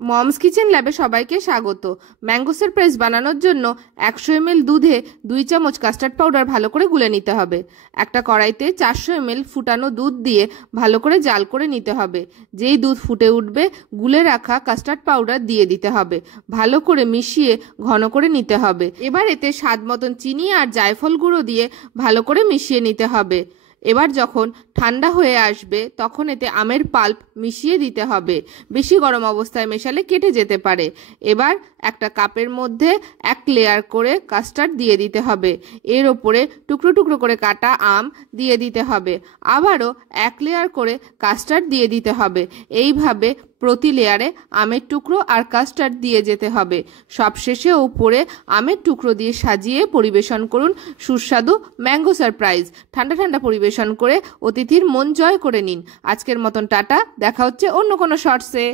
Moms kitchen ল্যাবে সবাইকে স্বাগত। ম্যাঙ্গো সারপ্রাইজ বানানোর জন্য 100 ml দুধে 2 চামচ কাস্টার্ড পাউডার ভালো করে গুলে নিতে হবে। একটা কড়াইতে 400 ml ফুটানো দুধ দিয়ে ভালো করে জাল করে নিতে হবে। যেই দুধ ফুটে উঠবে গুলে রাখা কাস্টার্ড পাউডার দিয়ে দিতে হবে। ভালো করে মিশিয়ে ঘন করে নিতে হবে। এবার এতে স্বাদ মতন চিনি আর জায়ফল গুঁড়ো দিয়ে ভালো করে মিশিয়ে নিতে হবে। এবার যখন ঠান্ডা হয়ে আসবে তখন এতে আমের পাল্প মিশিয়ে দিতে হবে। বেশি গরম অবস্থায় মেশালে কেটে যেতে পারে। এবার একটা কাপের মধ্যে 1 লেয়ার করে কাস্টার্ড দিয়ে দিতে হবে। এর ওপরে টুকরো টুকরো করে কাটা আম দিয়ে দিতে হবে। আবারও 1 লেয়ার করে কাস্টার্ড দিয়ে দিতে হবে। এইভাবে প্রতি লেয়ারে আমের টুকরো আর কাস্টার্ড দিয়ে যেতে হবে। সবশেষে উপরে আমের টুকরো দিয়ে সাজিয়ে পরিবেশন করুন সুস্বাদু ম্যাঙ্গো সারপ্রাইজ। ঠান্ডা ঠান্ডা পরিবেশন করে অতিথির মন জয় করে নিন। আজকের মতন টাটা, দেখা হচ্ছে অন্য কোনো শর্টসে।